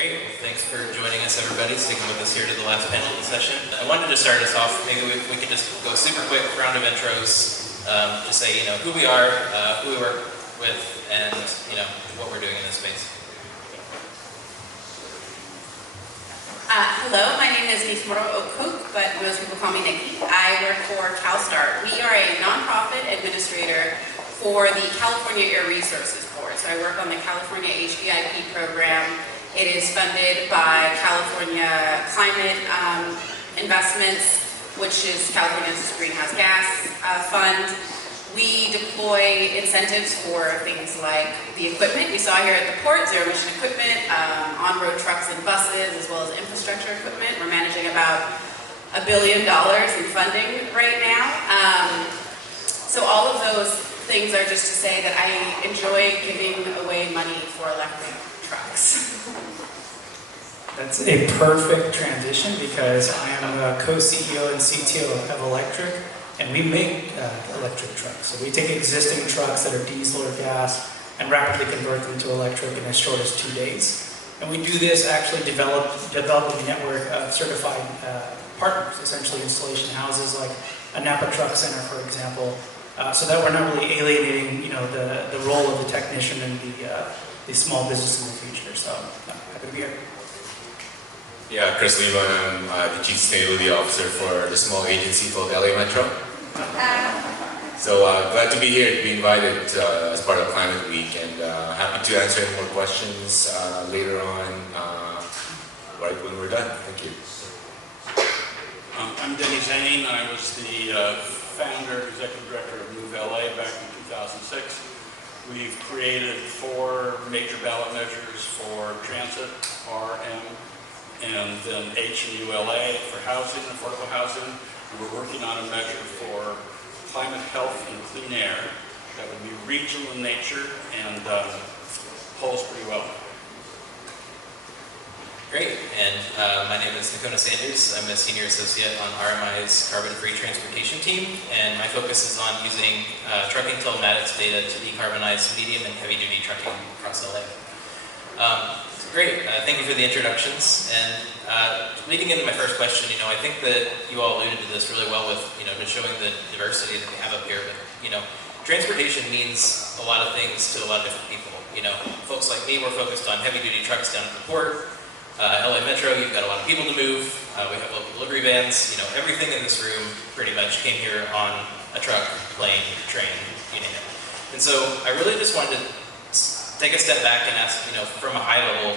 Great. Well, thanks for joining us, everybody, sticking with us here to the last panel of the session. I wanted to start us off, maybe we could just go super quick round of intros, just say, who we are, who we work with, and, what we're doing in this space. Hello, my name is Nismoro Okuk, but most people call me Nikki. I work for CalSTART. We are a nonprofit administrator for the California Air Resources Board. So I work on the California HVIP program. It is funded by California Climate Investments, which is California's greenhouse gas fund. We deploy incentives for things like the equipment you saw here at the port, zero emission equipment, on-road trucks and buses, as well as infrastructure equipment. We're managing about $1 billion in funding right now. So all of those things are just to say that I enjoy giving away money for electric trucks. That's a perfect transition because I am the co-CEO and CTO of Electric, and we make electric trucks. So we take existing trucks that are diesel or gas and rapidly convert them to electric in as short as 2 days. And we do this actually developing a network of certified partners, essentially installation houses like a Napa Truck Center, for example, so that we're not really alienating, the role of the technician and the small business in the future. So happy to be here. Yeah, Chris Lima, I'm the Chief Sustainability Officer for the small agency called LA Metro. So glad to be here, to be invited as part of Climate Week, and happy to answer any more questions later on, right when we're done. Thank you. I'm Denny Zane. I was the founder, executive director of Move LA back in 2006. We've created 4 major ballot measures for transit, RM, and then H and ULA for housing, affordable housing. And we're working on a measure for climate health and clean air that would be regional in nature and polls pretty well. Great, and my name is Nakona Sanders. I'm a senior associate on RMI's carbon-free transportation team, and my focus is on using trucking telematics data to decarbonize medium and heavy-duty trucking across LA. Great, thank you for the introductions, and leading into my first question, I think that you all alluded to this really well with, just showing the diversity that we have up here, but, transportation means a lot of things to a lot of different people. Folks like me, we're focused on heavy-duty trucks down at the port. LA Metro, you've got a lot of people to move. We have local delivery vans. Everything in this room pretty much came here on a truck, plane, train, you name it. And so I really just wanted to take a step back and ask, from a high level,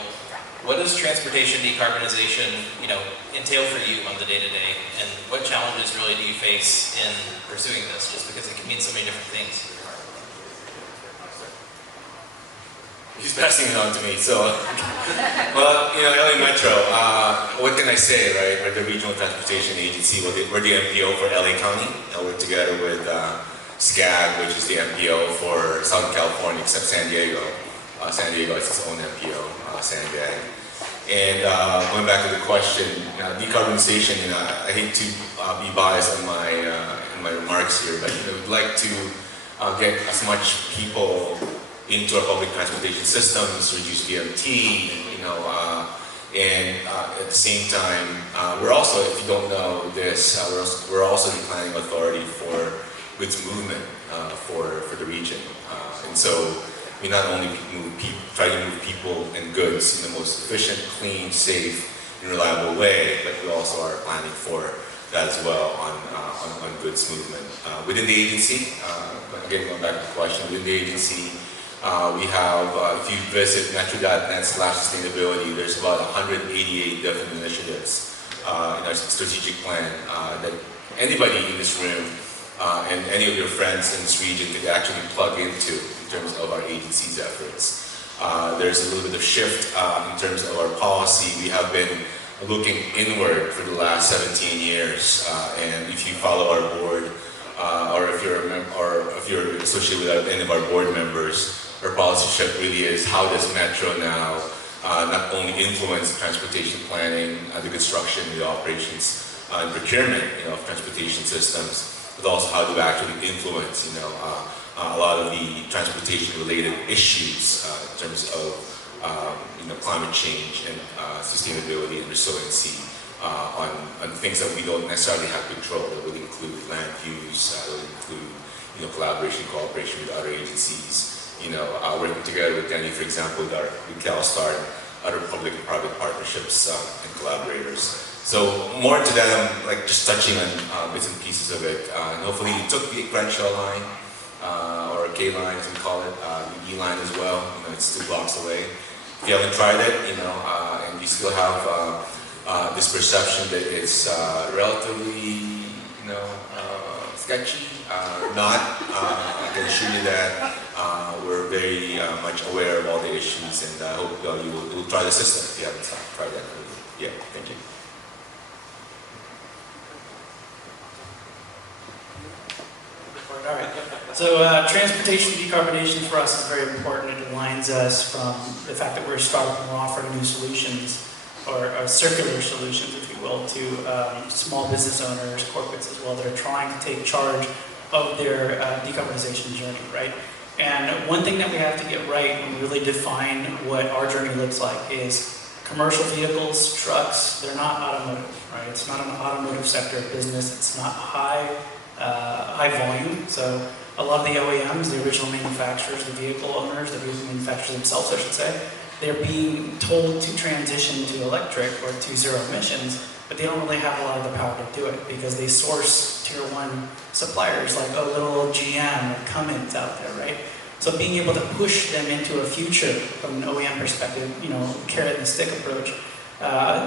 what does transportation decarbonization, entail for you on the day-to-day, and what challenges really do you face in pursuing this, just because it can mean so many different things? He's passing it on to me, so, well, LA Metro, what can I say, right? We're the Regional Transportation Agency, we're the MPO for LA County. I work together with SCAG, which is the MPO for Southern California, except San Diego. San Diego has its own MPO, San Diego. And going back to the question, decarbonization, I hate to be biased in my remarks here, but we'd like to get as much people into our public transportation systems, reduce VMT, and at the same time, we're also, if you don't know this, we're also the planning authority for goods movement for the region, and so we not only try to move people and goods in the most efficient, clean, safe, and reliable way, but we also are planning for that as well on goods movement. Within the agency, again going back to the question, within the agency, we have, if you visit metro.net/sustainability, there's about 188 different initiatives in our strategic plan that anybody in this room and any of your friends in this region could actually plug into in terms of our agency's efforts. There's a little bit of shift in terms of our policy. We have been looking inward for the last 17 years, and if you follow our board, or if you're associated with any of our board members, our policy shift really is how does Metro now not only influence transportation planning, the construction, the operations, and procurement of transportation systems, but also how do we actually influence a lot of the transportation-related issues in terms of climate change and sustainability and resiliency on things that we don't necessarily have control. That would include land use, that would include collaboration, cooperation with other agencies. Working together with Danny, for example, with CalSTAR and other public and private partnerships and collaborators. So more into that, I'm like just touching on bits and pieces of it. And hopefully you took the Crenshaw line, or K line as we call it, the E line as well. It's 2 blocks away. If you haven't tried it, and you still have this perception that it's relatively, sketchy, not. I can assure you that we're very much aware of all the issues, and I hope you will try the system if you haven't tried that. Yeah, thank you. All right. So transportation decarbonization for us is very important. It aligns us from the fact that we're a startup and we're offering new solutions, or circular solutions, if you will, to small business owners, corporates as well, that are trying to take charge of their decarbonization journey, right? And one thing that we have to get right when we really define what our journey looks like is commercial vehicles, trucks, they're not automotive, right? It's not an automotive sector of business. It's not high volume. So a lot of the OEMs, the original manufacturers, the vehicle owners, the vehicle manufacturers themselves, I should say, they're being told to transition to electric or to zero emissions, but they don't really have a lot of the power to do it because they source tier 1 suppliers like a little GM or Cummins out there, right? So being able to push them into a future from an OEM perspective, carrot and stick approach,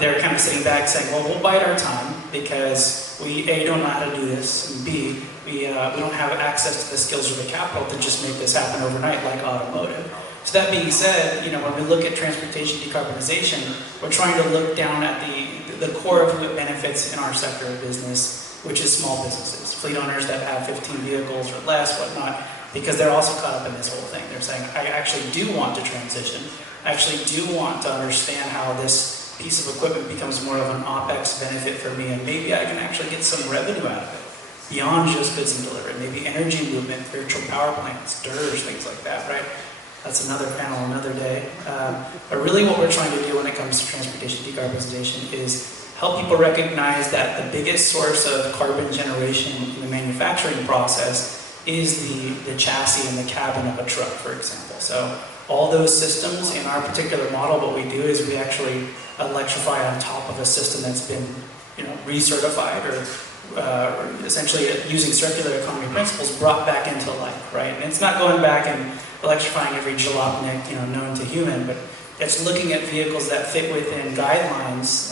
they're kind of sitting back saying, well, we'll bide our time because we, A, don't know how to do this, and B, we don't have access to the skills or the capital to just make this happen overnight like automotive. So that being said, when we look at transportation decarbonization, we're trying to look down at the core of who it benefits in our sector of business, which is small businesses, fleet owners that have 15 vehicles or less, whatnot, because they're also caught up in this whole thing. They're saying, I actually do want to transition. I actually do want to understand how this piece of equipment becomes more of an OpEx benefit for me, and maybe I can actually get some revenue out of it beyond just goods and delivery. Maybe energy movement, virtual power plants, DERs, things like that, right? That's another panel, another day. But really what we're trying to do when it comes to transportation decarbonization is help people recognize that the biggest source of carbon generation in the manufacturing process is the chassis and the cabin of a truck, for example. So all those systems in our particular model, what we do is we actually electrify on top of a system that's been recertified or essentially using circular economy principles brought back into life, right? And it's not going back and electrifying every jalopnik, known to human, but it's looking at vehicles that fit within guidelines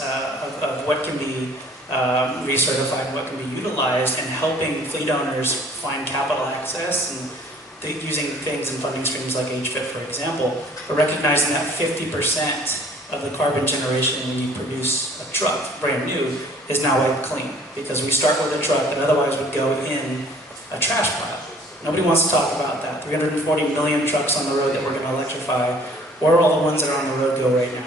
of what can be recertified, what can be utilized, and helping fleet owners find capital access and using things and funding streams like HFIT, for example, but recognizing that 50% of the carbon generation when you produce a truck, brand new, is now wipe clean, because we start with a truck that otherwise would go in a trash pile. Nobody wants to talk about that. 340 million trucks on the road that we're going to electrify. Where all the ones that are on the road go right now?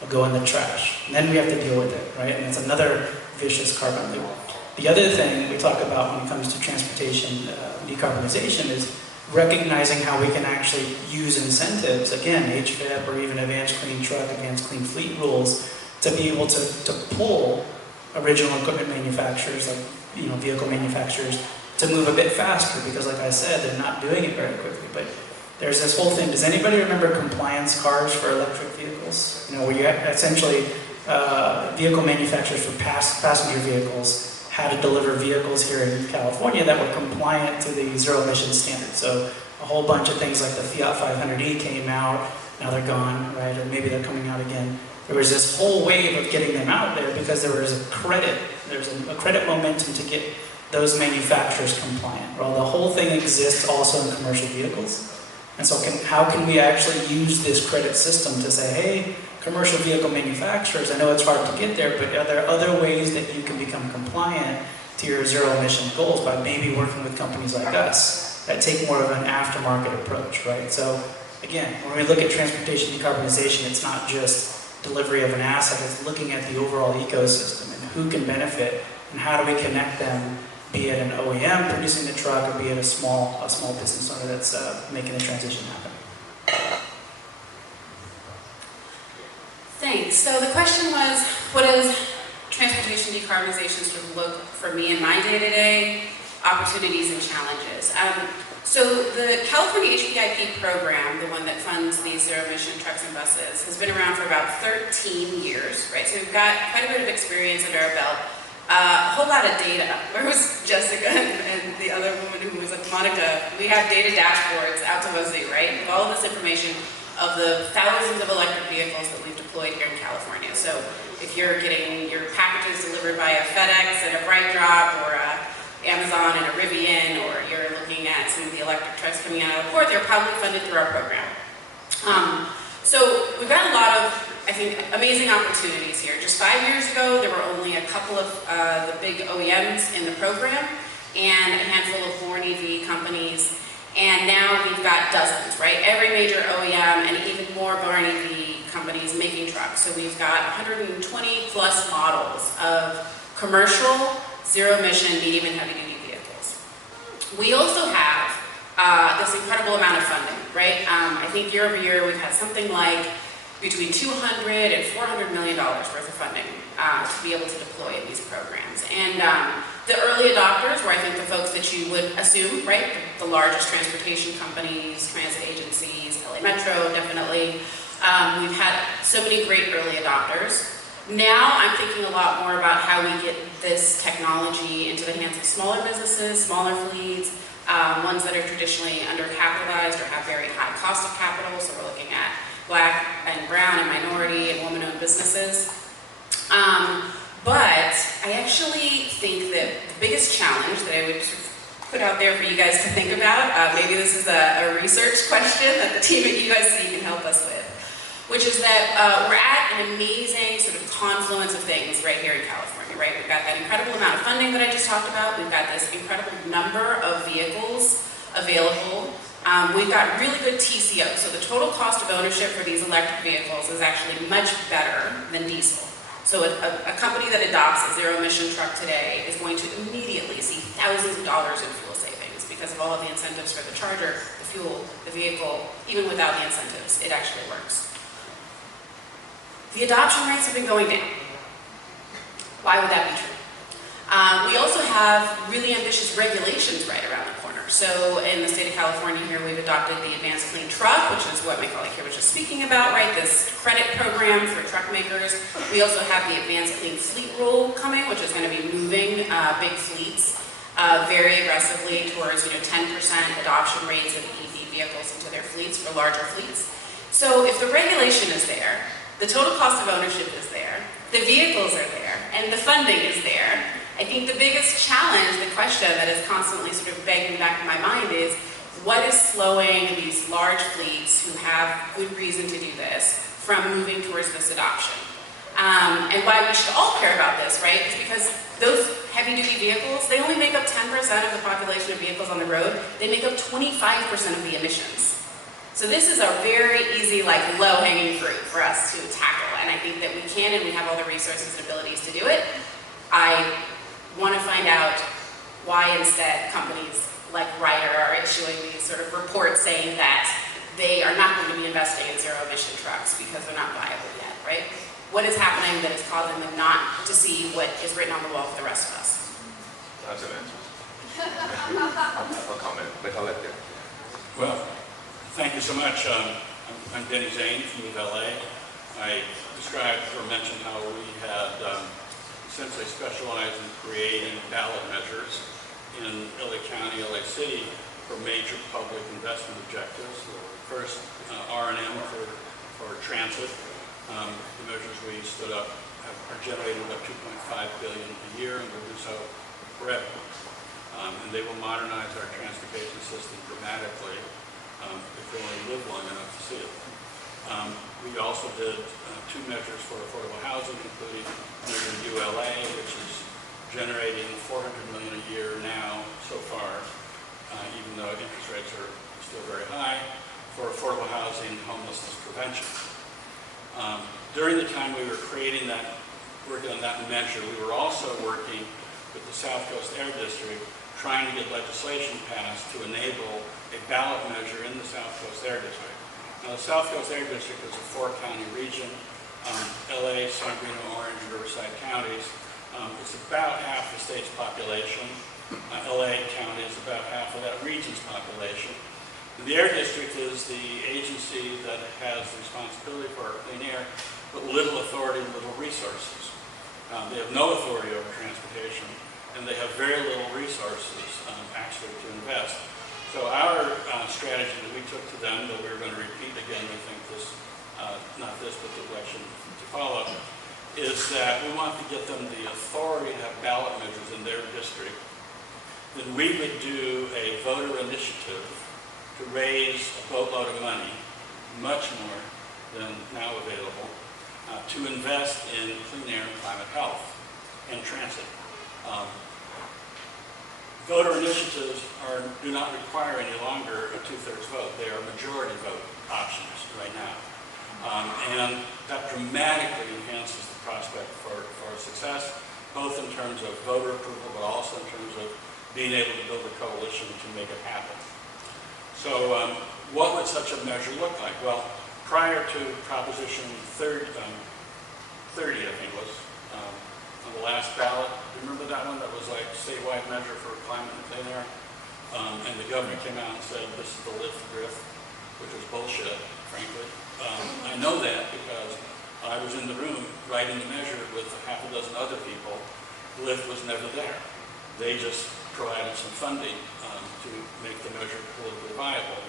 They'll go in the trash. And then we have to deal with it, right? And it's another vicious carbon loop. The other thing we talk about when it comes to transportation decarbonization is recognizing how we can actually use incentives, again, HVIP or even Advanced Clean Truck, Advanced Clean Fleet rules, to be able to pull original equipment manufacturers, like vehicle manufacturers, to move a bit faster, because like I said, they're not doing it very quickly. But there's this whole thing. Does anybody remember compliance cars for electric vehicles? Where you essentially, vehicle manufacturers for passenger vehicles had to deliver vehicles here in California that were compliant to the zero emission standard. So a whole bunch of things like the Fiat 500e came out, now they're gone, right? Or maybe they're coming out again. There was this whole wave of getting them out there because there was a credit. There's a credit momentum to get those manufacturers compliant. Well, the whole thing exists also in commercial vehicles. And so how can we actually use this credit system to say, hey, commercial vehicle manufacturers, I know it's hard to get there, but are there other ways that you can become compliant to your zero emission goals by maybe working with companies like us that take more of an aftermarket approach, right? So again, when we look at transportation decarbonization, it's not just delivery of an asset, it's looking at the overall ecosystem and who can benefit and how do we connect them, be it an OEM producing the truck or be it a small business owner that's making the transition happen. thanks. So the question was, what does transportation decarbonization sort of look for me in my day-to-day opportunities and challenges? So the California HPIP program, the one that funds these zero-emission trucks and buses, has been around for about 13 years, right? So we've got quite a bit of experience under our belt. A whole lot of data. Where was Jessica and the other woman who was like Monica? We have data dashboards out to Jose, right? With all of this information of the thousands of electric vehicles that we've deployed here in California. So if you're getting your packages delivered by a FedEx and a Bright Drop or a Amazon and a Rivian, or you're looking at some of the electric trucks coming out of the port, they're probably funded through our program. So we've got a lot of, I think, amazing opportunities here. Just 5 years ago, there were only a couple of the big OEMs in the program and a handful of born EV companies. And now we've got dozens, right? Every major OEM and even more born EV companies making trucks. So we've got 120 plus models of commercial, zero-emission, medium and heavy-duty vehicles. We also have this incredible amount of funding, right? I think year over year we've had something like between $200 and $400 million worth of funding to be able to deploy in these programs. And the early adopters were, I think, the folks that you would assume, right? The largest transportation companies, transit agencies, LA Metro, definitely. We've had so many great early adopters. Now I'm thinking a lot more about how we get this technology into the hands of smaller businesses, smaller fleets, ones that are traditionally undercapitalized or have very high cost of capital. So we're looking at Black and brown and minority and woman-owned businesses. But I actually think that the biggest challenge that I would sort of put out there for you guys to think about, maybe this is a research question that the team at USC can help us with, which is that we're at an amazing sort of confluence of things right here in California, right? We've got that incredible amount of funding that I just talked about. We've got this incredible number of vehicles available. We've got really good TCO, so the total cost of ownership for these electric vehicles is actually much better than diesel. So a company that adopts a zero-emission truck today is going to immediately see thousands of dollars in fuel savings because of all of the incentives for the charger, the fuel, the vehicle. Even without the incentives, it actually works. The adoption rates have been going down. Why would that be true? We also have really ambitious regulations right around the corner. So in the state of California here, we've adopted the Advanced Clean Truck, which is what my colleague here was just speaking about, right? This credit program for truck makers. We also have the Advanced Clean Fleet rule coming, which is going to be moving big fleets very aggressively towards 10% adoption rates of EV vehicles into their fleets for larger fleets. So if the regulation is there, the total cost of ownership is there, the vehicles are there, and the funding is there, I think the biggest challenge, the question that is constantly sort of begging in the back of my mind is, what is slowing these large fleets who have good reason to do this from moving towards this adoption? And why we should all care about this, right, is because those heavy-duty vehicles, they only make up 10% of the population of vehicles on the road. They make up 25% of the emissions. So this is a very easy, like, low-hanging fruit for us to tackle, and I think that we can, and we have all the resources and abilities to do it. I want to find out why instead companies like Ryder are issuing these sort of reports saying that they are not going to be investing in zero-emission trucks because they're not viable yet, right? What is happening that is causing them not to see what is written on the wall for the rest of us? That's an answer. I'll comment, but I'll let you. Well, thank you so much. I'm Denny Zane from Move LA. I described or mentioned how we had essentially specialized in creating ballot measures in LA County, LA City for major public investment objectives. First, R&M for transit. The measures we stood up are generating about $2.5 billion a year and will do so forever. And they will modernize our transportation system dramatically if we only live long enough to see it. We also did two measures for affordable housing, including Measure ULA, which is generating $400 million a year now so far, even though interest rates are still very high, for affordable housing and homelessness prevention. During the time we were creating that, working on that measure, we were also working with the South Coast Air District, trying to get legislation passed to enable a ballot measure in the South Coast Air District. Now, the South Coast Air District is a 4-county region. LA, San Bernardino, Orange, Riverside counties, it's about half the state's population. LA County is about half of that region's population. And the Air District is the agency that has the responsibility for our clean air, but little authority and little resources. They have no authority over transportation, and they have very little resources actually to invest. So our strategy that we took to them, that we're going to repeat again, we think this, not this, but the election to follow, is that we want to get them the authority to have ballot measures in their district. Then we would do a voter initiative to raise a boatload of money, much more than now available, to invest in clean air and climate health and transit. Voter initiatives do not require any longer a 2/3 vote. They are majority vote options right now. And that dramatically enhances the prospect for success, both in terms of voter approval, but also in terms of being able to build a coalition to make it happen. So what would such a measure look like? Well, prior to Proposition 30, I think it was, on the last ballot, remember that one that was like statewide measure for climate and clean air? And the governor came out and said, this is the lift drift, which was bullshit, frankly. I know that because I was in the room writing the measure with half a dozen other people. The lift was never there. They just provided some funding to make the measure politically viable.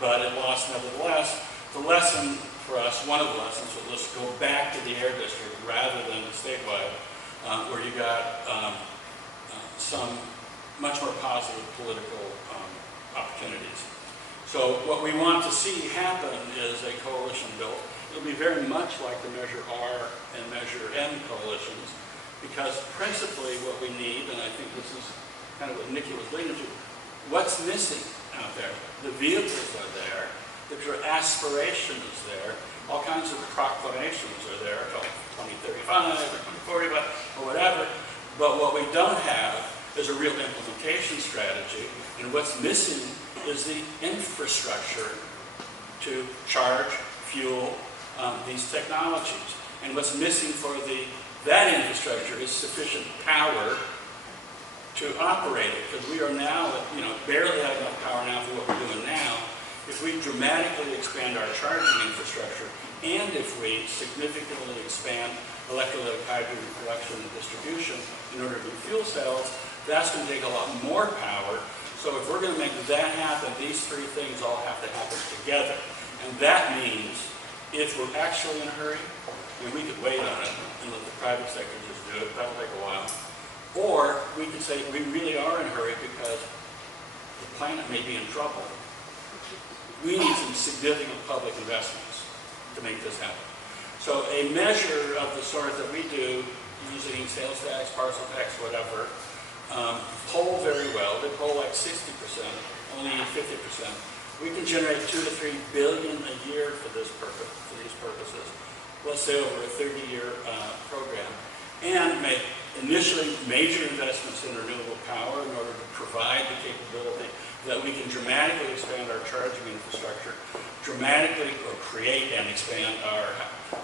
But it lost nevertheless. The lesson for us, one of the lessons, was let's go back to the Air District rather than the statewide, where you got some much more positive political opportunities. So what we want to see happen is a coalition built. It'll be very much like the Measure R and Measure M coalitions, because principally what we need, and I think this is kind of what Nikki was leading to, what's missing out there? The vehicles are there, the aspiration is there, all kinds of proclamations are there, till 2035 or 2040, or whatever, but what we don't have is a real implementation strategy, and what's missing is the infrastructure to charge, fuel these technologies. And what's missing for that infrastructure is sufficient power to operate it, because we are now, barely have enough power now for what we're doing now. If we dramatically expand our charging infrastructure, and if we significantly expand electrolytic hydrogen production and distribution in order to do fuel cells, that's going to take a lot more power. So if we're going to make that happen, these three things all have to happen together. And that means, if we're actually in a hurry, we could wait on it and let the private sector just do it. That'll take a while. Or we could say we really are in a hurry because the planet may be in trouble. We need some significant public investments to make this happen. So a measure of the sort that we do, using sales tax, parcel tax, whatever, poll very well. They poll like 60%, only 50%. We can generate $2 to $3 billion a year for this purpose, for these purposes. Let's say over a 30-year program, and make initially major investments in renewable power in order to provide the capability that we can dramatically expand our charging infrastructure, dramatically create and expand our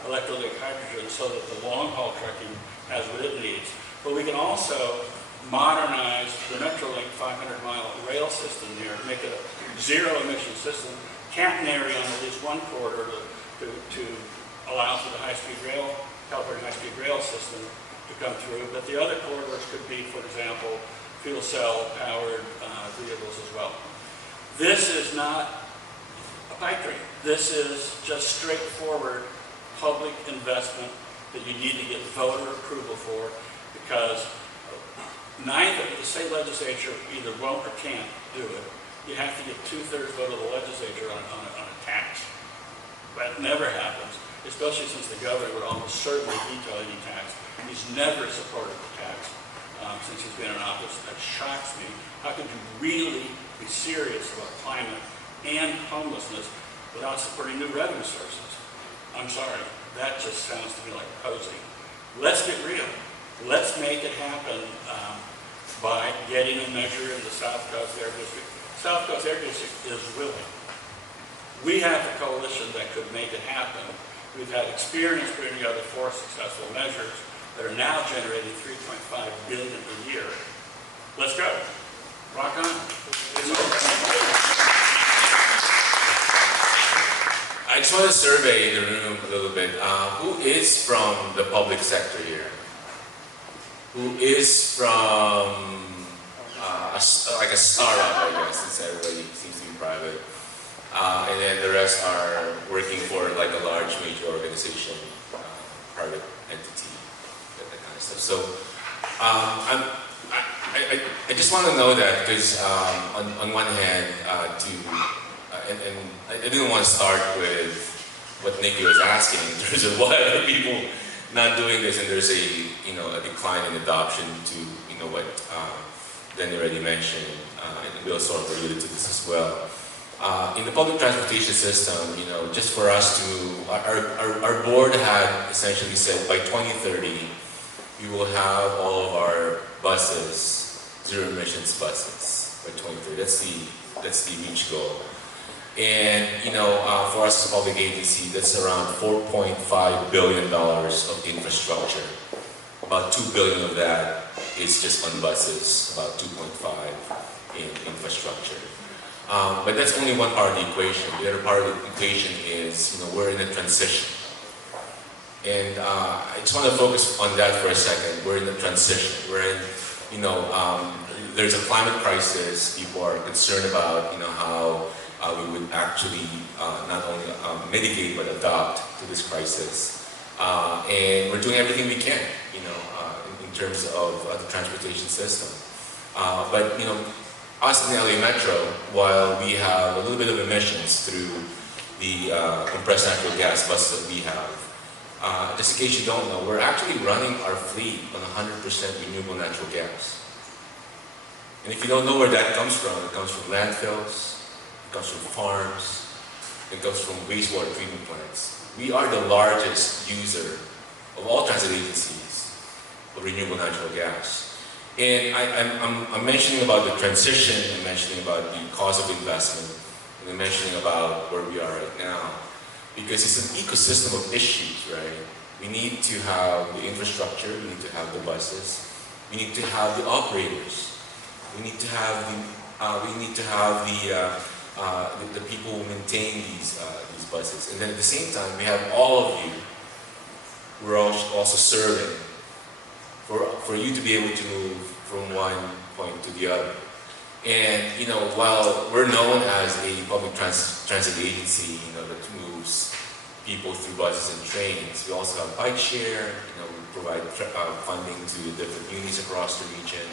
electrolytic hydrogen so that the long-haul trucking has what it needs. But we can also modernize the Metrolink 500-mile rail system here, make it a zero-emission system, catenary on at least one corridor to allow for the high-speed rail, California high-speed rail system to come through. But the other corridors could be, for example, fuel cell-powered vehicles as well. This is not a pipe dream. This is just straightforward public investment that you need to get voter approval for, because neither the state legislature either won't or can't do it. You have to get 2/3 vote of the legislature on a tax. That never happens, especially since the governor would almost certainly veto any tax. He's never supported the tax since he's been in office. That shocks me. How could you really be serious about climate and homelessness without supporting new revenue sources? I'm sorry, that just sounds to me like posing. Let's get real. Let's make it happen by getting a measure in the South Coast Air District. South Coast Air District is willing. We have the coalition that could make it happen We've had experience putting together 4 successful measures that are now generating $3.5 billion a year. Let's go. Rock on. It's over. I just want to survey the room a little bit. Who is from the public sector here? Who is from like a startup, I guess, since everybody seems to be private. And then the rest are working for like a large major organization, private entity, that kind of stuff. So I just want to know that because on one hand, and I didn't want to start with what Nikki was asking in terms of why are people not doing this, and there's a decline in adoption to what Danny already mentioned, and Bill sort of alluded to this as well. In the public transportation system, just for us to, our board had essentially said by 2030 we will have all of our buses zero emissions buses by 2030. That's the reach goal. And for us as a public agency, that's around $4.5 billion of infrastructure. About $2 billion of that is just on buses, about 2.5 in infrastructure. But that's only one part of the equation. The other part of the equation is, we're in a transition. And I just want to focus on that for a second. We're in a transition. We're in, there's a climate crisis. People are concerned about, how we would actually not only mitigate but adapt to this crisis. And we're doing everything we can, in terms of the transportation system. But us in the LA Metro, while we have a little bit of emissions through the compressed natural gas buses that we have, just in case you don't know, we're actually running our fleet on 100% renewable natural gas. And if you don't know where that comes from, it comes from landfills, it comes from farms, it comes from wastewater treatment plants. We are the largest user of all transit agencies of renewable natural gas. And I'm mentioning about the transition, I'm mentioning about the cost of investment, and I'm mentioning about where we are right now. Because it's an ecosystem of issues, right? We need to have the infrastructure, we need to have the buses, we need to have the operators, we need to have the people who maintain these buses. And then at the same time, we have all of you who are also serving for you to be able to move from one point to the other. And while we're known as a public transit agency, that moves people through buses and trains, we also have bike share. We provide funding to different unis across the region.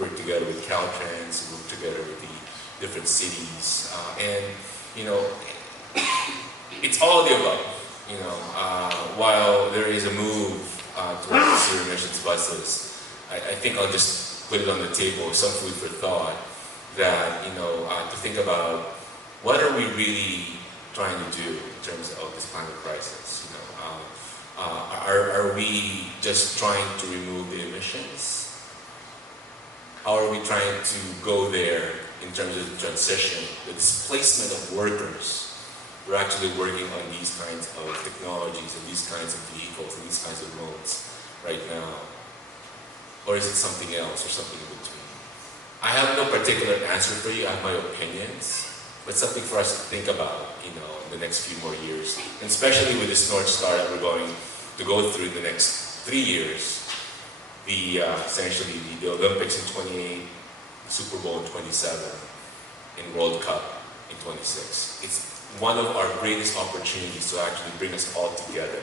Work together with Caltrans, work together with the different cities, and it's all of the above. While there is a move towards zero emissions buses, I think I'll just put it on the table, some food for thought, that to think about what are we really trying to do in terms of this climate crisis. Are we just trying to remove the emissions? How are we trying to go there in terms of the transition, the displacement of workers? We're actually working on these kinds of technologies and these kinds of vehicles and these kinds of modes right now. Or is it something else or something in between? I have no particular answer for you. I have my opinions, but something for us to think about, in the next few more years, and especially with this North Star that we're going to go through in the next 3 years. Essentially the Olympics in 28, Super Bowl in 27, and World Cup in 26. It's one of our greatest opportunities to actually bring us all together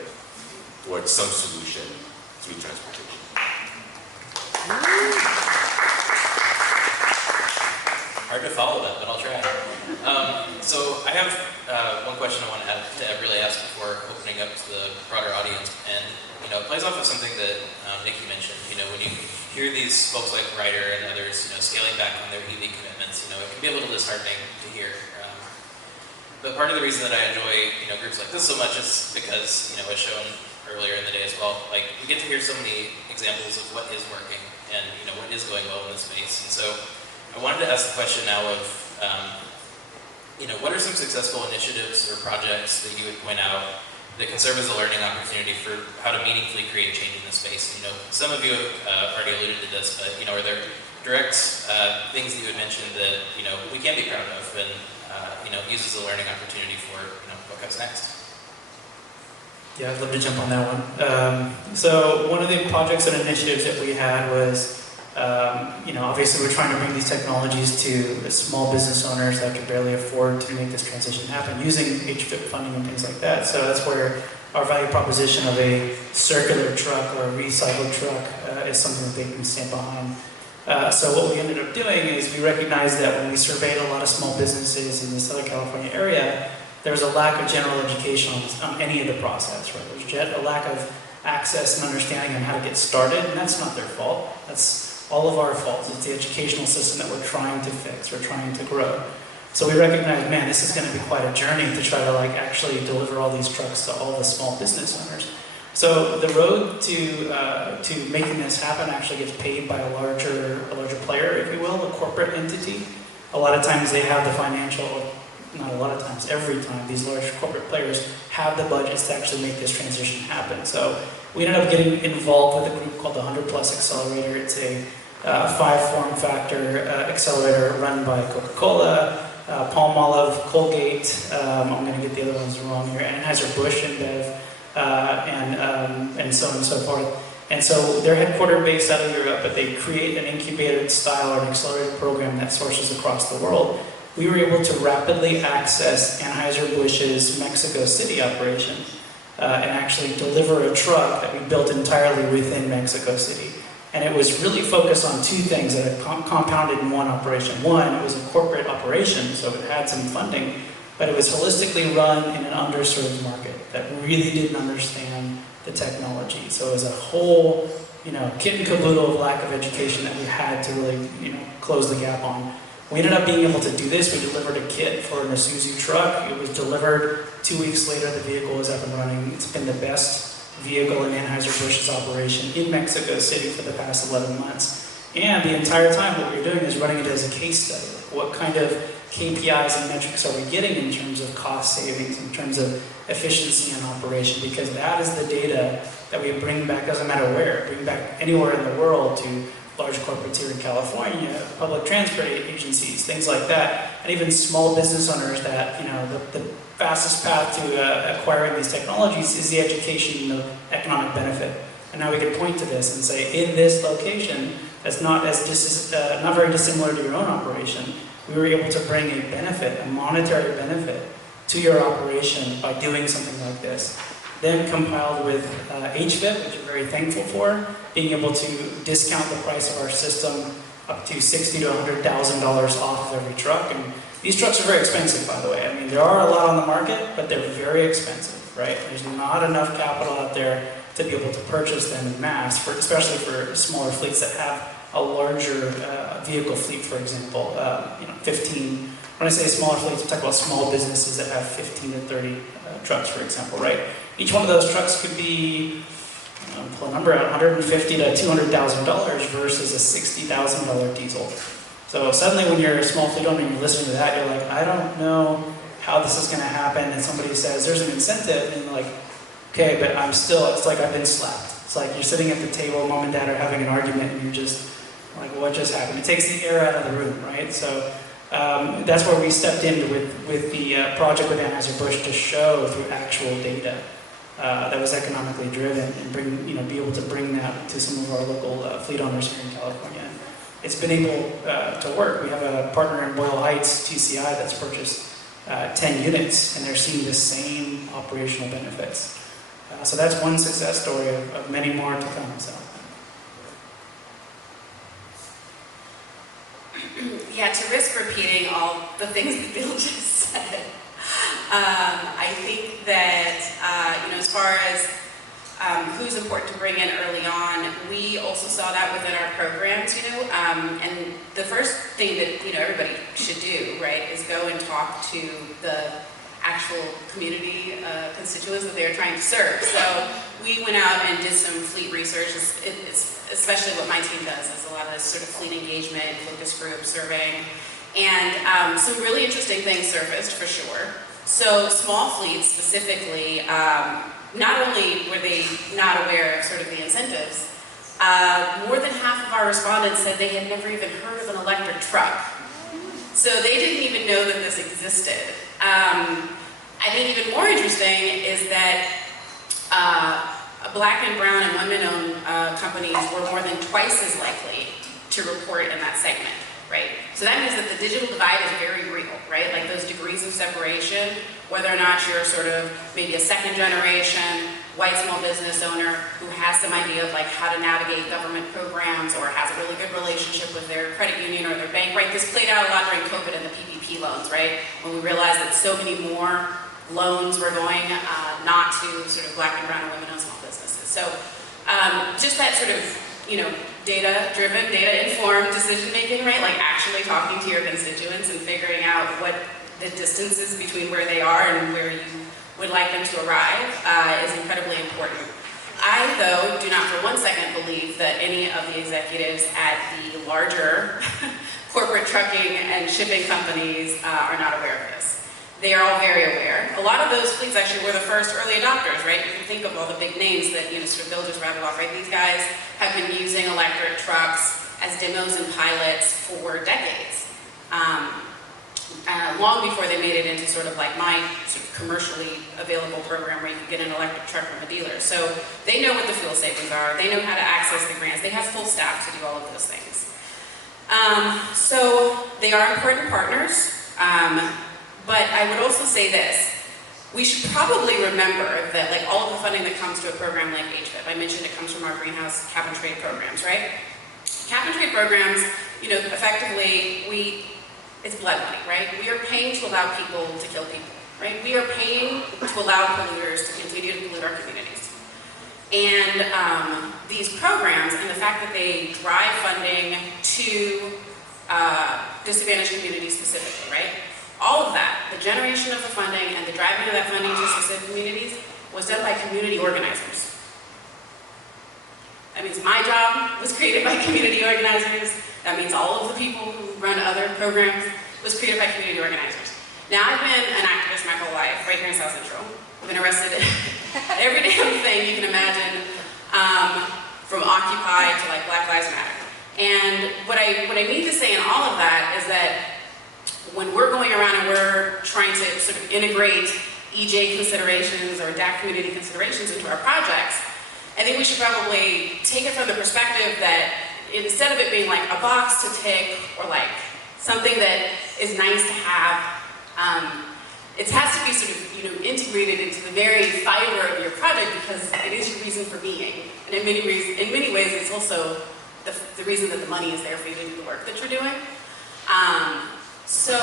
towards some solution through transportation. Hard to follow that, but I'll try. So I have one question I want to really ask before opening up to the broader audience, and it plays off of something that Nikki mentioned. When you hear these folks like Ryder and others, scaling back on their EV commitments, it can be a little disheartening to hear. But part of the reason that I enjoy, groups like this so much is because, as shown earlier in the day as well, like we get to hear so many examples of what is working and what is going well in this space. And so I wanted to ask the question now of, what are some successful initiatives or projects that you would point out that can serve as a learning opportunity for how to meaningfully create change in the space. You know, some of you have already alluded to this, but you know, are there direct things that you would mention that you know we can be proud of and you know use as a learning opportunity for you know what comes next? Yeah, I'd love to jump on that one. So one of the projects and initiatives that we had was, you know, obviously we're trying to bring these technologies to small business owners that can barely afford to make this transition happen using HFIP funding and things like that. So that's where our value proposition of a circular truck or a recycled truck is something that they can stand behind. So what we ended up doing is we recognized that when we surveyed a lot of small businesses in the Southern California area, there was a lack of general education on any of the process, right? There's a lack of access and understanding on how to get started, and that's not their fault. That's all of our fault. It's the educational system that we're trying to fix, we're trying to grow. So we recognized, man, this is going to be quite a journey to try to like actually deliver all these trucks to all the small business owners. So the road to making this happen actually gets paid by a larger player, if you will, a corporate entity. A lot of times they have the financial, not a lot of times, every time, these large corporate players have the budgets to actually make this transition happen. So we ended up getting involved with a group called the 100 Plus Accelerator. It's a 5 form factor accelerator run by Coca-Cola, Palmolive, Colgate, I'm going to get the other ones wrong here, Anheuser-Busch, InBev, and so on and so forth. And so they're headquartered based out of Europe, but they create an incubated style or an accelerated program that sources across the world. We were able to rapidly access Anheuser-Busch's Mexico City operation and actually deliver a truck that we built entirely within Mexico City. And it was really focused on two things that are compounded in one operation. One, it was a corporate operation, so it had some funding, but it was holistically run in an underserved market that really didn't understand the technology. So it was a whole, you know, kit and caboodle of lack of education that we had to really, you know, close the gap on. We ended up being able to do this. We delivered a kit for an Isuzu truck. It was delivered 2 weeks later. The vehicle was up and running. It's been the best vehicle in Anheuser-Busch's operation in Mexico City for the past 11 months. And the entire time what we were doing is running it as a case study. What kind of KPIs and metrics are we getting in terms of cost savings, in terms of efficiency in operation? Because that is the data that we bring back, doesn't matter where, bring back anywhere in the world to large corporates here in California, public transport agencies, things like that, and even small business owners that, you know, the fastest path to acquiring these technologies is the education and the economic benefit. And now we can point to this and say, in this location, that's not very dissimilar to your own operation, we were able to bring a benefit, a monetary benefit, to your operation by doing something like this. Then compiled with HFIP, which we're very thankful for, being able to discount the price of our system up to $60,000 to $100,000 off of every truck. And these trucks are very expensive, by the way. I mean, there are a lot on the market, but they're very expensive, right? There's not enough capital out there to be able to purchase them in mass, especially for smaller fleets that have a larger vehicle fleet, for example, 15. When I say smaller fleets, I talk about small businesses that have 15 to 30 trucks, for example, right? Each one of those trucks could be, pull a number out, $150,000 to $200,000 versus a $60,000 diesel. So suddenly when you're a small fleet owner and you're listening to that, you're like, I don't know how this is going to happen. And somebody says, there's an incentive, and you're like, okay, but I'm still, it's like I've been slapped. It's like you're sitting at the table, mom and dad are having an argument, and you're just like, what just happened? It takes the air out of the room, right? So that's where we stepped in with the project with Anheuser-Busch to show through actual data that was economically driven and be able to bring that to some of our local fleet owners here in California. It's been able to work. We have a partner in Boyle Heights, TCI, that's purchased 10 units, and they're seeing the same operational benefits. So that's one success story of many more to come. So. Yeah, to risk repeating all the things that Bill just said, I think that, as far as who's important to bring in early on, we also saw that within our programs, and the first thing that, everybody should do, right, is go and talk to the actual community constituents that they're trying to serve. So we went out and did some fleet research. It's especially what my team does is a lot of sort of fleet engagement, focus group surveying, and some really interesting things surfaced for sure. So small fleets specifically, not only were they not aware of sort of the incentives, more than half of our respondents said they had never even heard of an electric truck. So they didn't even know that this existed. I think even more interesting is that Black and brown and women-owned companies were more than twice as likely to report in that segment, right? So that means that the digital divide is very real, right? Like those degrees of separation, whether or not you're sort of maybe a second generation white small business owner who has some idea of like how to navigate government programs or has a really good relationship with their credit union or their bank, right? This played out a lot during COVID and the PPP loans, right? When we realized that so many more loans were going not to sort of Black and brown and women-owned small businesses. So just that sort of, data-driven, data-informed decision-making, right? Like actually talking to your constituents and figuring out what the distance is between where they are and where you would like them to arrive is incredibly important. I, though, do not for one second believe that any of the executives at the larger corporate trucking and shipping companies are not aware of this. They are all very aware. A lot of those fleets actually were the first early adopters, right? You can think of all the big names that, sort of Bill just rattled off, right? These guys have been using electric trucks as demos and pilots for decades. Long before they made it into sort of like my sort of commercially available program where you can get an electric truck from a dealer. So they know what the fuel savings are. They know how to access the grants. They have full staff to do all of those things. So they are important partners. But I would also say this. We should probably remember that like all of the funding that comes to a program like HVIP, I mentioned it comes from our greenhouse cap and trade programs, right? Cap and trade programs, effectively it's blood money, right? We are paying to allow people to kill people, right? We are paying to allow polluters to continue to pollute our communities. And these programs and the fact that they drive funding to disadvantaged communities specifically, right? All of that, the generation of the funding and the driving of that funding to specific communities was done by community organizers. That means my job was created by community organizers. That means all of the people who run other programs was created by community organizers. Now, I've been an activist my whole life, right here in South Central. I've been arrested every damn thing you can imagine, from Occupy to like Black Lives Matter. And what I mean to say in all of that is that when we're going around and we're trying to sort of integrate EJ considerations or DAC community considerations into our projects, I think we should probably take it from the perspective that instead of it being like a box to tick or like something that is nice to have, it has to be sort of integrated into the very fiber of your project because it is your reason for being. And in many ways it's also the reason that the money is there for you to do the work that you're doing. So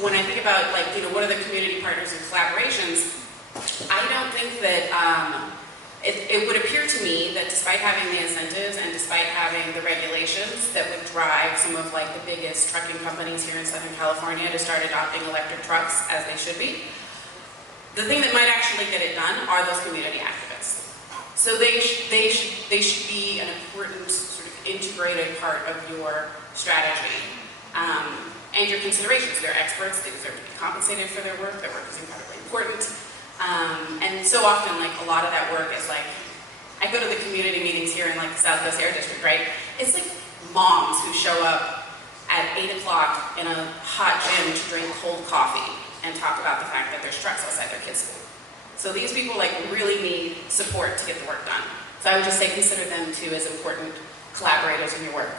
when I think about like, what are the community partners and collaborations, I don't think that, it would appear to me that despite having the incentives and despite having the regulations that would drive some of like the biggest trucking companies here in Southern California to start adopting electric trucks as they should be, the thing that might actually get it done are those community activists. So they should be an important sort of integrated part of your strategy. And your considerations. They're experts, they deserve to be compensated for their work is incredibly important. And so often, like, a lot of that work is like, I go to the community meetings here in like the Southwest Air District, right? It's like moms who show up at 8 o'clock in a hot gym to drink cold coffee and talk about the fact that there's trucks outside their kids' school. So these people like really need support to get the work done. So I would just say consider them too as important collaborators in your work.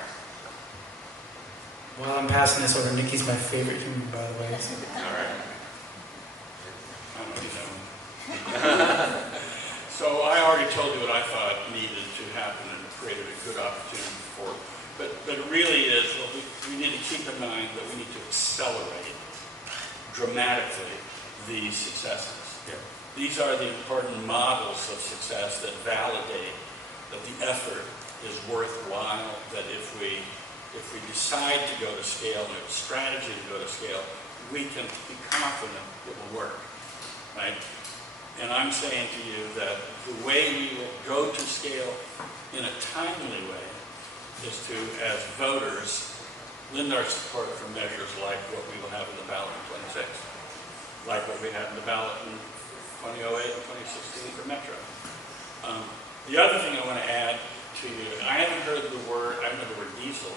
While I'm passing this over, Nikki's my favorite human, by the way. So. All right. So I already told you what I thought needed to happen and created a good opportunity for, but it really is, we need to keep in mind that we need to accelerate dramatically these successes. Yeah. These are the important models of success that validate that the effort is worthwhile, that if we decide to go to scale and have a strategy to go to scale, we can be confident it will work, right? And I'm saying to you that the way we will go to scale in a timely way is to, as voters, lend our support for measures like what we will have in the ballot in 26. like what we had in the ballot in 2008 and 2016 for Metro. The other thing I want to add to you, I haven't heard the word diesel.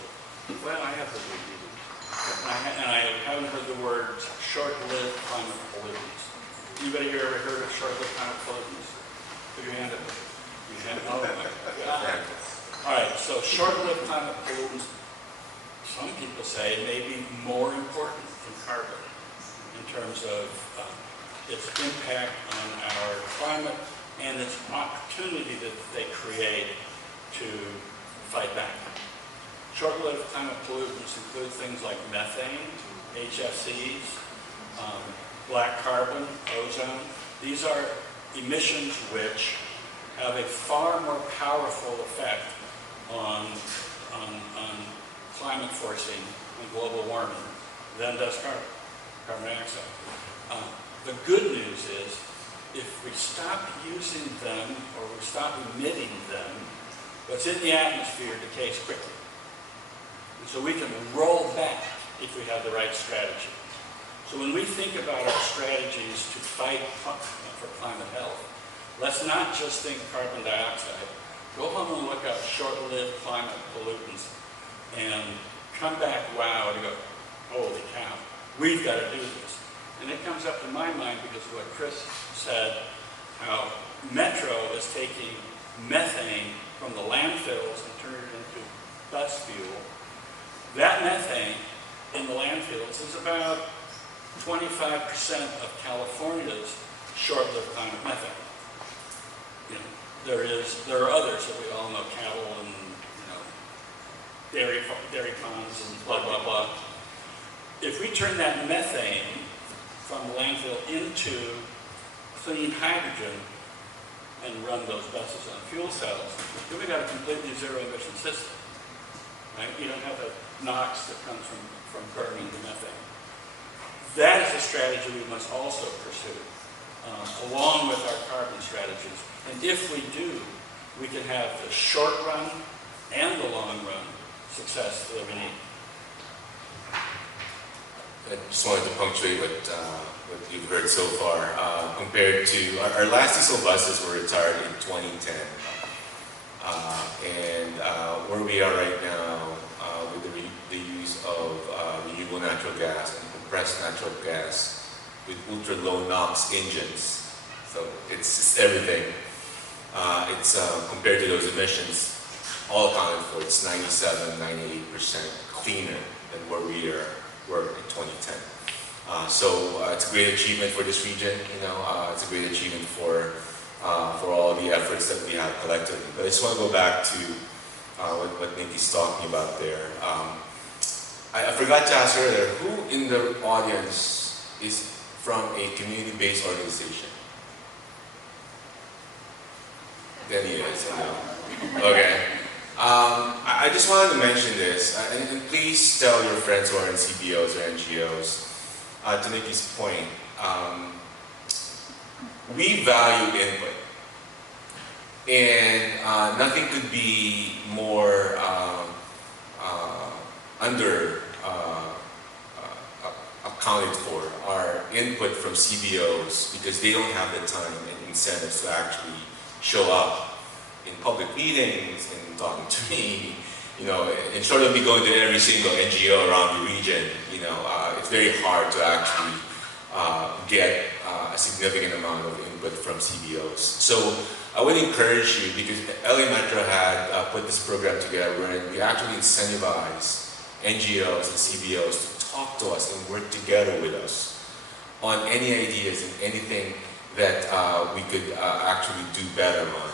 Well, I have heard the word diesel. And I haven't heard the word short-lived climate pollutants. Anybody here ever heard of short-lived climate pollutants? Put your hand up. Oh my God. All right, so short-lived climate pollutants, some people say, may be more important than carbon in terms of its impact on our climate and its opportunity that they create to fight back. Short-lived climate pollutants include things like methane, HFCs, black carbon, ozone. These are emissions which have a far more powerful effect on climate forcing and global warming than does carbon dioxide. The good news is, if we stop using them or we stop emitting them, what's in the atmosphere decays quickly. And so we can roll back if we have the right strategy. So when we think about our strategies to fight for climate health, let's not just think carbon dioxide. Go home and look up short-lived climate pollutants and come back wow and go, holy cow, we've got to do this. And it comes up in my mind because of what Chris said, how Metro is taking methane from the landfills and turning it into bus fuel. That methane in the landfills is about 25% of California's short-lived climate methane. You know, there are others that we all know, cattle and dairy ponds and blah blah blah. If we turn that methane from the landfill into clean hydrogen and run those buses on fuel cells, then we got a completely zero emission system. Right? You don't have the NOx that comes from burning the methane. That is a strategy we must also pursue, along with our carbon strategies. And if we do, we can have the short run and the long run success that we need. I just wanted to punctuate what you've heard so far. Compared to our last diesel buses were retired in 2010, and where we are right now with the use of renewable natural gas and compressed natural gas with ultra low NOx engines. So it's everything. It's compared to those emissions, all accounted for, it's 97–98% cleaner than where we were in 2010. So it's a great achievement for this region. It's a great achievement for all the efforts that we have collectively. But I just want to go back to what Nikki's talking about there. I forgot to ask earlier, who in the audience is from a community-based organization? Then he is, I know. Okay. I just wanted to mention this, and please tell your friends who are in CBOs or NGOs, to Nikki's point, we value input, and nothing could be more accounted for, our input from CBOs, because they don't have the time and incentives to actually show up in public meetings and talking to me, and short of me going to every single NGO around the region, it's very hard to actually get a significant amount of input from CBOs. So I would encourage you, because LA Metro had put this program together where we actually incentivize NGOs and CBOs to talk to us and work together with us on any ideas and anything that we could actually do better on.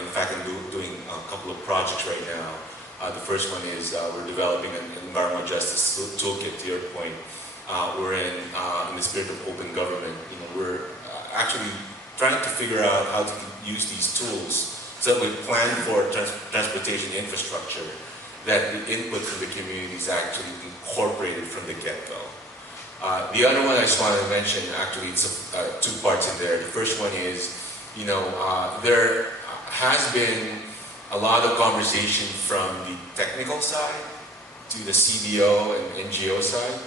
In fact, I'm doing a couple of projects right now. The first one is we're developing an environmental justice toolkit, to your point. We're in the spirit of open government. We're actually trying to figure out how to use these tools so that we plan for transportation infrastructure, that the input from the community is actually incorporated from the get-go. The other one I just wanted to mention, actually, it's two parts in there. The first one is, there has been a lot of conversation from the technical side to the CBO and NGO side.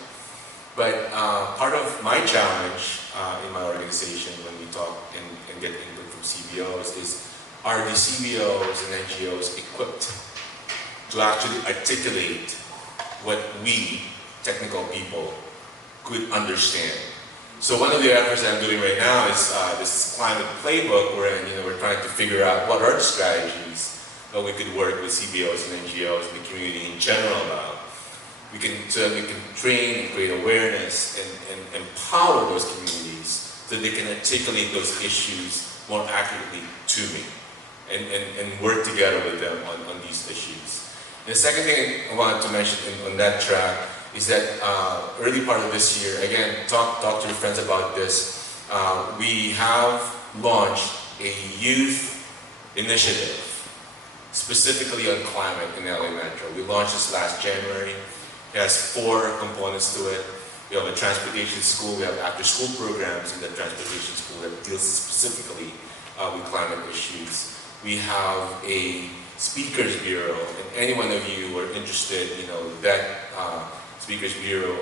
But part of my challenge in my organization when we talk and get input from CBOs is, are the CBOs and NGOs equipped to actually articulate what we, technical people, could understand? So one of the efforts that I'm doing right now is this climate playbook wherein we're trying to figure out what are the strategies that we could work with CBOs and NGOs and the community in general about. So we can train and create awareness and empower those communities so they can articulate those issues more accurately to me and work together with them on these issues. And the second thing I wanted to mention on that track is that early part of this year, again, talk to your friends about this, we have launched a youth initiative specifically on climate in LA Metro. We launched this last January. It has 4 components to it. We have a transportation school, we have after-school programs in the transportation school that deals specifically with climate issues. We have a speakers bureau, and any one of you who are interested, that speakers bureau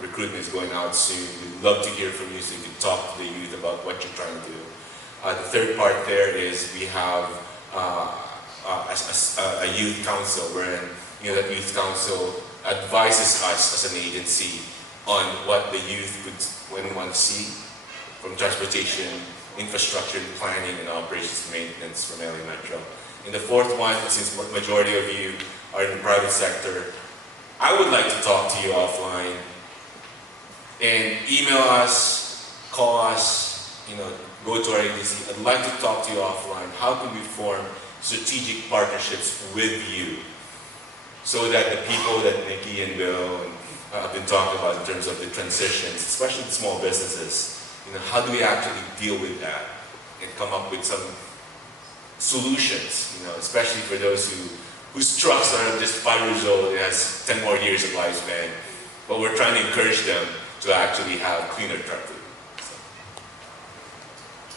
recruitment is going out soon. We'd love to hear from you so you can talk to the youth about what you're trying to do. The third part there is we have a youth council, wherein that youth council advises us as an agency on what the youth would want to see from transportation, infrastructure, planning, and operations maintenance from LA Metro. And the fourth one, since the majority of you are in the private sector, I would like to talk to you offline and email us, call us, go to our agency. I'd like to talk to you offline. How can we form strategic partnerships with you so that the people that Nikki and Bill have been talking about in terms of the transitions, especially the small businesses, how do we actually deal with that and come up with some solutions, especially for those whose trucks are just 5 years old and has 10 more years of lifespan, but we're trying to encourage them to actually have cleaner truck fleet.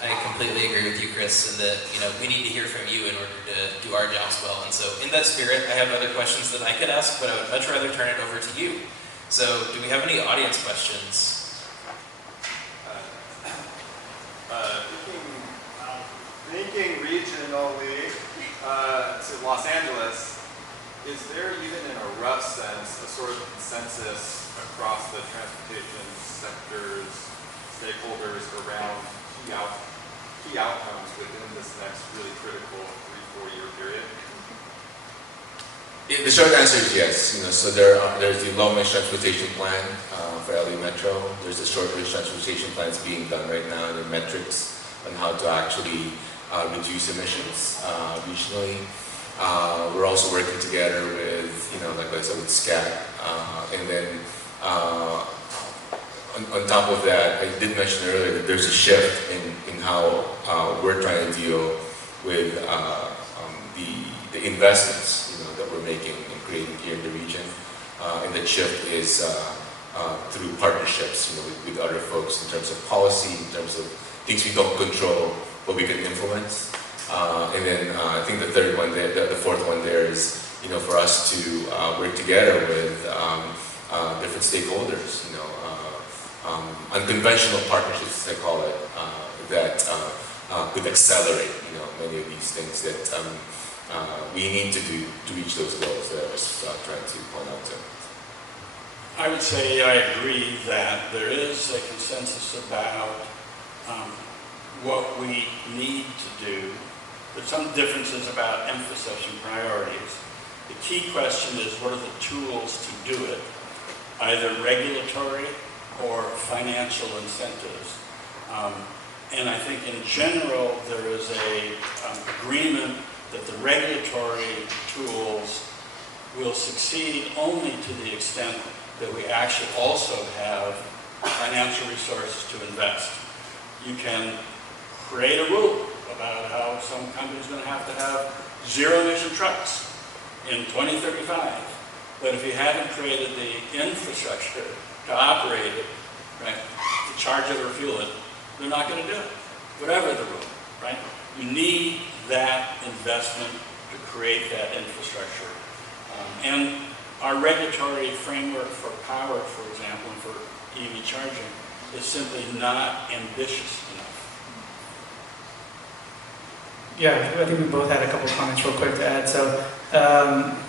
I completely agree with you, Chris, in that we need to hear from you in order to do our jobs well. And so in that spirit, I have other questions that I could ask, but I would much rather turn it over to you. So do we have any audience questions? Thinking regionally to Los Angeles, is there even in a rough sense a sort of consensus across the transportation sectors, stakeholders around key outcomes within this next really critical 3-4 year period? The short answer is yes. So there's the long-range transportation plan for LA Metro. There's the short-range transportation plans being done right now, and the metrics on how to actually reduce emissions regionally. We're also working together with, like I said, with SCAT, and then on top of that, I did mention earlier that there's a shift in how we're trying to deal with the investments that we're making and creating here in the region, and that shift is through partnerships with other folks in terms of policy, in terms of things we don't control but we can influence. And then I think the third one, the fourth one there is for us to work together with different stakeholders, unconventional partnerships, as I call it, that could accelerate, many of these things that we need to do to reach those goals that I was trying to point out to. I would say I agree that there is a consensus about what we need to do. There's some differences about emphasis and priorities. The key question is, what are the tools to do it? Either regulatory or financial incentives. And I think in general there is a agreement that the regulatory tools will succeed only to the extent that we actually also have financial resources to invest. You can create a rule about how some company's going to have zero-emission trucks in 2035. But if you haven't created the infrastructure to operate it, right, to charge it or fuel it, they're not going to do it, whatever the rule, right? You need that investment to create that infrastructure. And our regulatory framework for power, for example, and for EV charging, is simply not ambitious enough. Yeah, I think we both had a couple comments real quick to add. So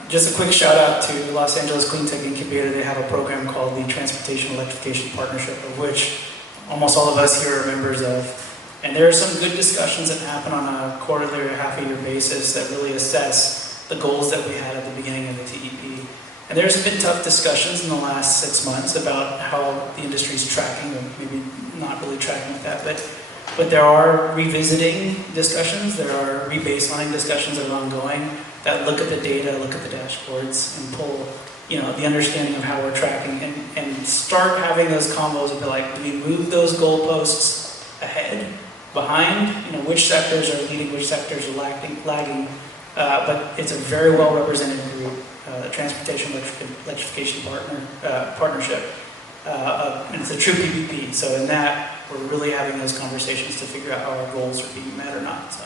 just a quick shout out to Los Angeles Clean Tech Incubator. They have a program called the Transportation Electrification Partnership, of which almost all of us here are members of. And there are some good discussions that happen on a quarterly or half-a-year basis that really assess the goals that we had at the beginning of the TEP. And there's been tough discussions in the last 6 months about how the industry is tracking, or maybe not really tracking with that, but there are revisiting discussions, there are rebaselining discussions that are ongoing that look at the data, look at the dashboards, and pull, the understanding of how we're tracking, and start having those combos of like, do we move those goalposts ahead, behind, which sectors are leading, which sectors are lagging, but it's a very well represented group, the Transportation Electrification Partnership, and it's a true PPP. So in that, we're really having those conversations to figure out how our goals are being met or not. So.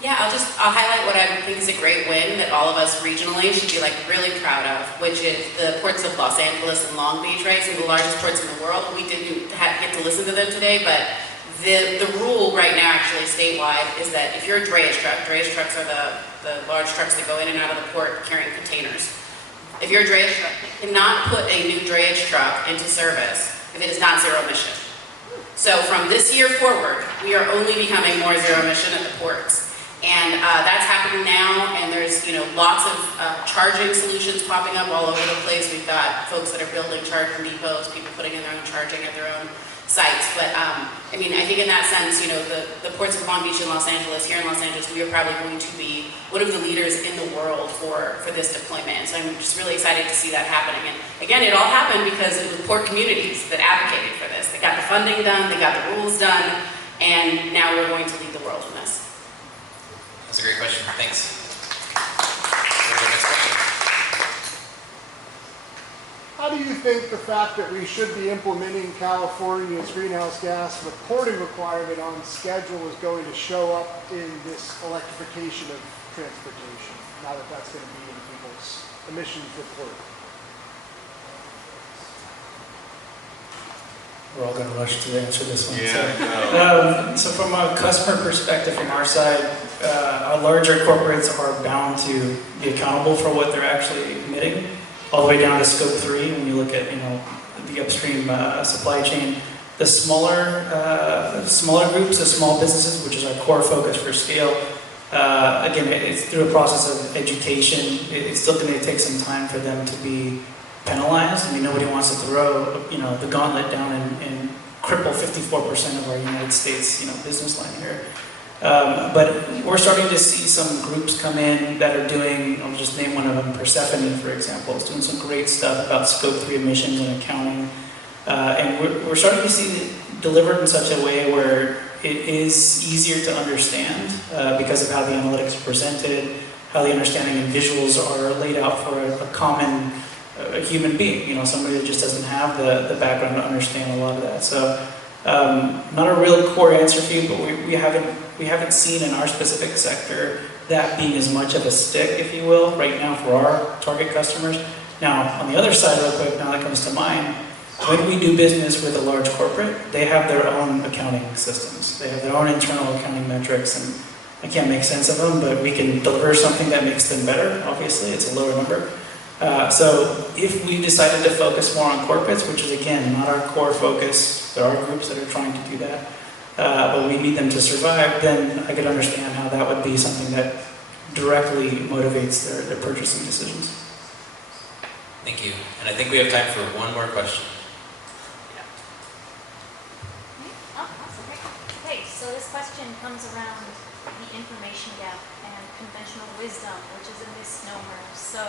Yeah, I'll highlight what I think is a great win that all of us regionally should be really proud of, which is the ports of Los Angeles and Long Beach, right? Some of the largest ports in the world. We didn't get to listen to them today, but the rule right now actually statewide is that if you're a drayage trucks are the large trucks that go in and out of the port carrying containers. If you're a drayage truck, you cannot put a new drayage truck into service if it is not zero emission. So from this year forward, we are only becoming more zero emission at the ports. And that's happening now, and there's lots of charging solutions popping up all over the place. We've got folks that are building charging depots, people putting in their own charging at their own sites. But I think in that sense, the ports of Long Beach and Los Angeles, here in Los Angeles, we are probably going to be one of the leaders in the world for this deployment. So I'm just really excited to see that happening. And again, it all happened because of the port communities that advocated for this. They got the funding done, they got the rules done, and now we're going to lead the world in this. That's a great question. Thanks. Next question. How do you think the fact that we should be implementing California's greenhouse gas reporting requirement on schedule is going to show up in this electrification of transportation, now that that's going to be in people's emissions report? We're all going to rush to answer this one. Yeah. So from a customer perspective, from our side, our larger corporates are bound to be accountable for what they're actually emitting, all the way down to scope 3. When you look at the upstream supply chain, the smaller groups, the small businesses, which is our core focus for scale. Again, it's through a process of education. It's still going to take some time for them to be penalized. Nobody wants to throw the gauntlet down and cripple 54% of our United States business line here. But we're starting to see some groups come in that are doing, I'll just name one of them, Persephone, for example, is doing some great stuff about scope 3 emissions and accounting. And we're starting to see it delivered in such a way where it is easier to understand because of how the analytics are presented, how the understanding and visuals are laid out for a common human being, somebody that just doesn't have the background to understand a lot of that. So not a real core answer for you, but we haven't seen in our specific sector that being as much of a stick, if you will, right now for our target customers. Now, on the other side, real quick, now that comes to mind, when we do business with a large corporate, they have their own accounting systems. They have their own internal accounting metrics, and I can't make sense of them, but we can deliver something that makes them better. Obviously, it's a lower number. So if we decided to focus more on corporates, which is again not our core focus, there are groups that are trying to do that, but we need them to survive, then I could understand how that would be something that directly motivates their purchasing decisions. Thank you. And I think we have time for one more question. Okay, so this question comes around the information gap and conventional wisdom, which is a misnomer. So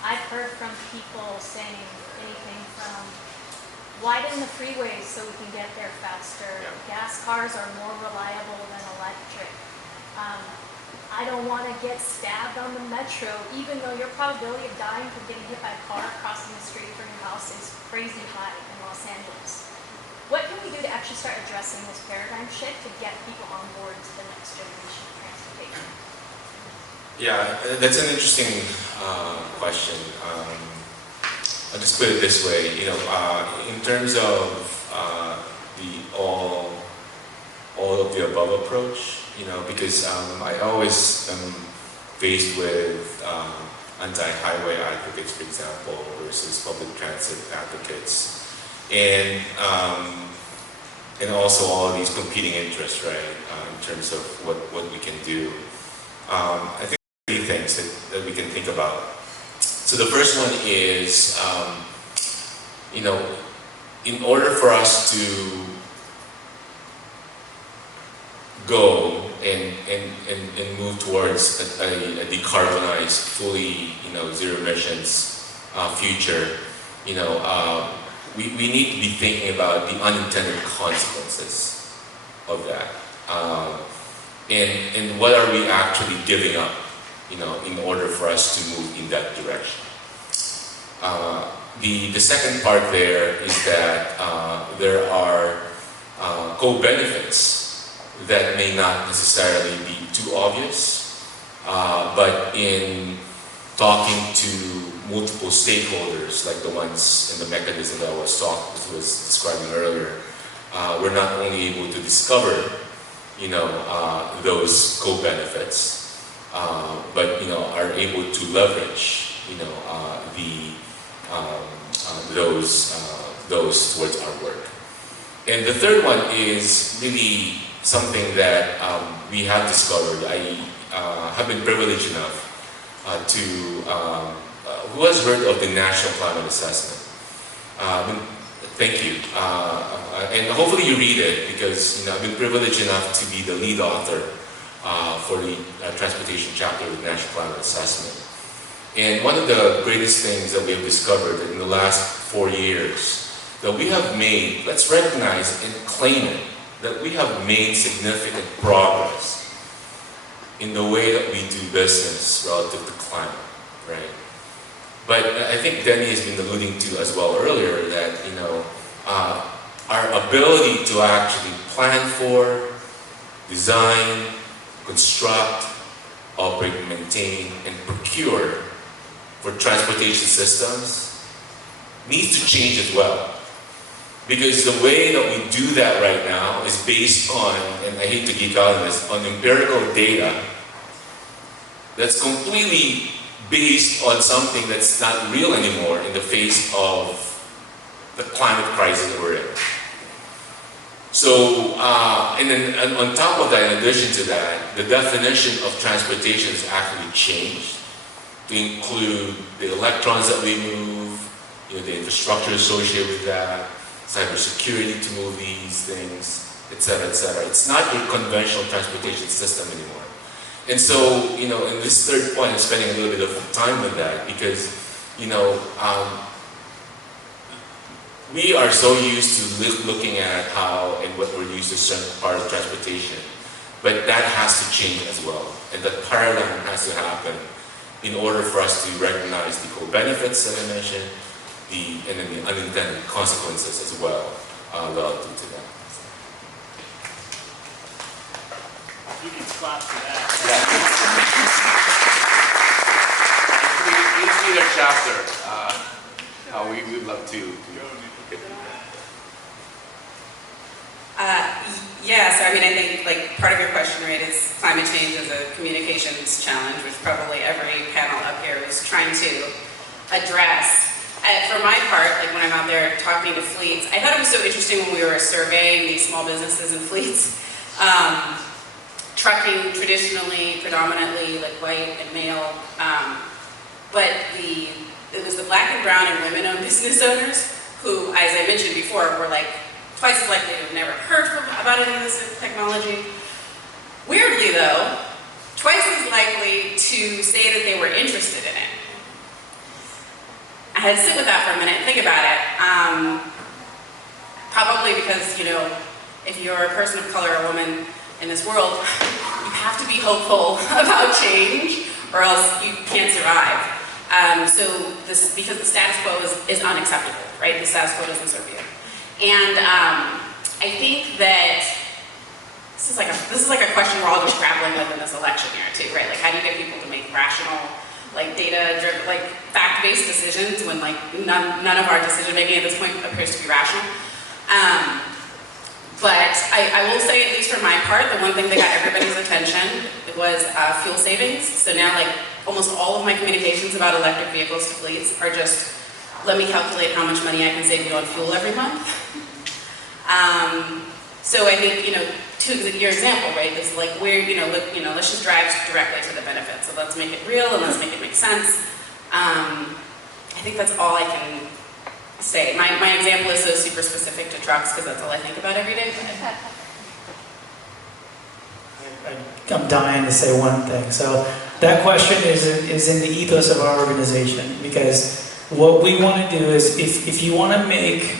I've heard from people saying anything from widen the freeways so we can get there faster. Yeah. Gas cars are more reliable than electric. I don't want to get stabbed on the metro, even though your probability of dying from getting hit by a car crossing the street from your house is crazy high in Los Angeles. What can we do to actually start addressing this paradigm shift to get people on board to the next generation of transportation? Yeah, that's an interesting question. I'll just put it this way, in terms of the all of the above approach, because I always am faced with anti-highway advocates, for example, versus public transit advocates, and also all of these competing interests, right, in terms of what we can do. I think there are three things that we can think about. So the first one is, in order for us to go and move towards a decarbonized, fully, zero emissions future, we need to be thinking about the unintended consequences of that. And what are we actually giving up, in order for us to move in that direction. The second part there is that there are co-benefits that may not necessarily be too obvious, but in talking to multiple stakeholders, like the ones in the mechanism that I was describing earlier, we're not only able to discover, those co-benefits, but are able to leverage, those towards our work. And the third one is really something that we have discovered. I have been privileged enough who has heard of the National Climate Assessment? Thank you. And hopefully you read it, because I've been privileged enough to be the lead author for the transportation chapter of the National Climate Assessment. And one of the greatest things that we have discovered in the last 4 years, that we have made, let's recognize and claim it, that we have made significant progress in the way that we do business relative to climate, right? But I think Denny has been alluding to as well earlier that, our ability to actually plan for, design, construct, operate, maintain, and procure for transportation systems needs to change as well. Because the way that we do that right now is based on, and I hate to geek out on this, on empirical data that's completely based on something that's not real anymore in the face of the climate crisis that we're in. So, and then on top of that, in addition to that, the definition of transportation has actually changed to include the electrons that we move, the infrastructure associated with that, cybersecurity to move these things, etc., etc. It's not a conventional transportation system anymore. And so, in this third point, I'm spending a little bit of time with that because, we are so used to looking at how and what we're used to certain part of transportation, but that has to change as well. And that paradigm has to happen in order for us to recognize the co-benefits that I mentioned, and then the unintended consequences as well relative to that. You can clap for that. Please read our chapter. We would love to get Yeah, so I think part of your question, right, is climate change is a communications challenge, which probably every panel up here is trying to address. For my part, when I'm out there talking to fleets, I thought it was so interesting when we were surveying these small businesses and fleets. Trucking traditionally, predominantly, white and male, but it was the Black and brown and women-owned business owners who, as I mentioned before, were twice as likely to have never heard about any of this technology. Weirdly though, twice as likely to say that they were interested in it. I had to sit with that for a minute and think about it. Probably because, if you're a person of color or a woman in this world, you have to be hopeful about change or else you can't survive. Because the status quo is unacceptable, right? The status quo doesn't serve you. And I think that this is like a question we're all just grappling with in this election year too, right? How do you get people to make rational like data-driven, like fact-based decisions when like none of our decision-making at this point appears to be rational. But I will say, at least for my part, the one thing that got everybody's attention was fuel savings. So now, like, almost all of my communications about electric vehicles to fleets are just, let me calculate how much money I can save you on fuel every month. So I think, to your example, right, is like let's just drive directly to the benefits. So let's make it real and let's make it make sense. I think that's all I can say. My example is so super specific to trucks because that's all I think about every day. I'm dying to say one thing. So that question is in the ethos of our organization, because what we want to do is, if you want to make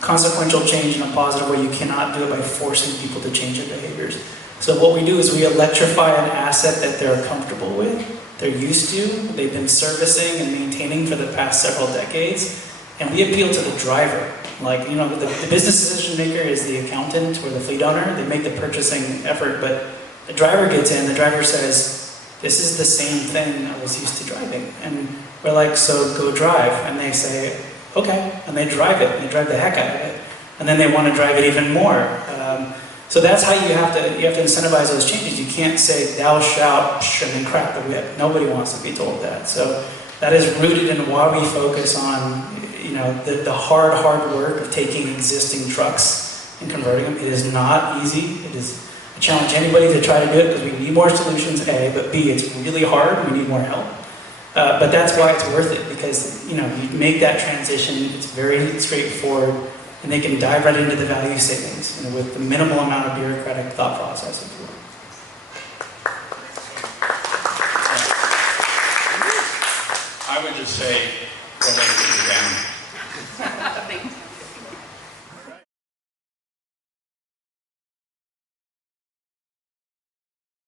consequential change in a positive way, you cannot do it by forcing people to change their behaviors. So what we do is we electrify an asset that they're comfortable with, they're used to, they've been servicing and maintaining for the past several decades, and we appeal to the driver. Like, the business decision maker is the accountant or the fleet owner. They make the purchasing effort, but the driver gets in, the driver says, this is the same thing I was used to driving. And we're like, so go drive. And they say, okay. And they drive it. They drive the heck out of it. And then they want to drive it even more. So that's how you have to incentivize those changes. You can't say, thou shalt, and then crack the whip. Nobody wants to be told that. So that is rooted in why we focus on, the hard work of taking existing trucks and converting them. It is not easy. It is, I challenge anybody to try to do it, because we need more solutions, A, but B, it's really hard. We need more help. But that's why it's worth it, because, you make that transition, it's very straightforward, and they can dive right into the value savings, with the minimal amount of bureaucratic thought process.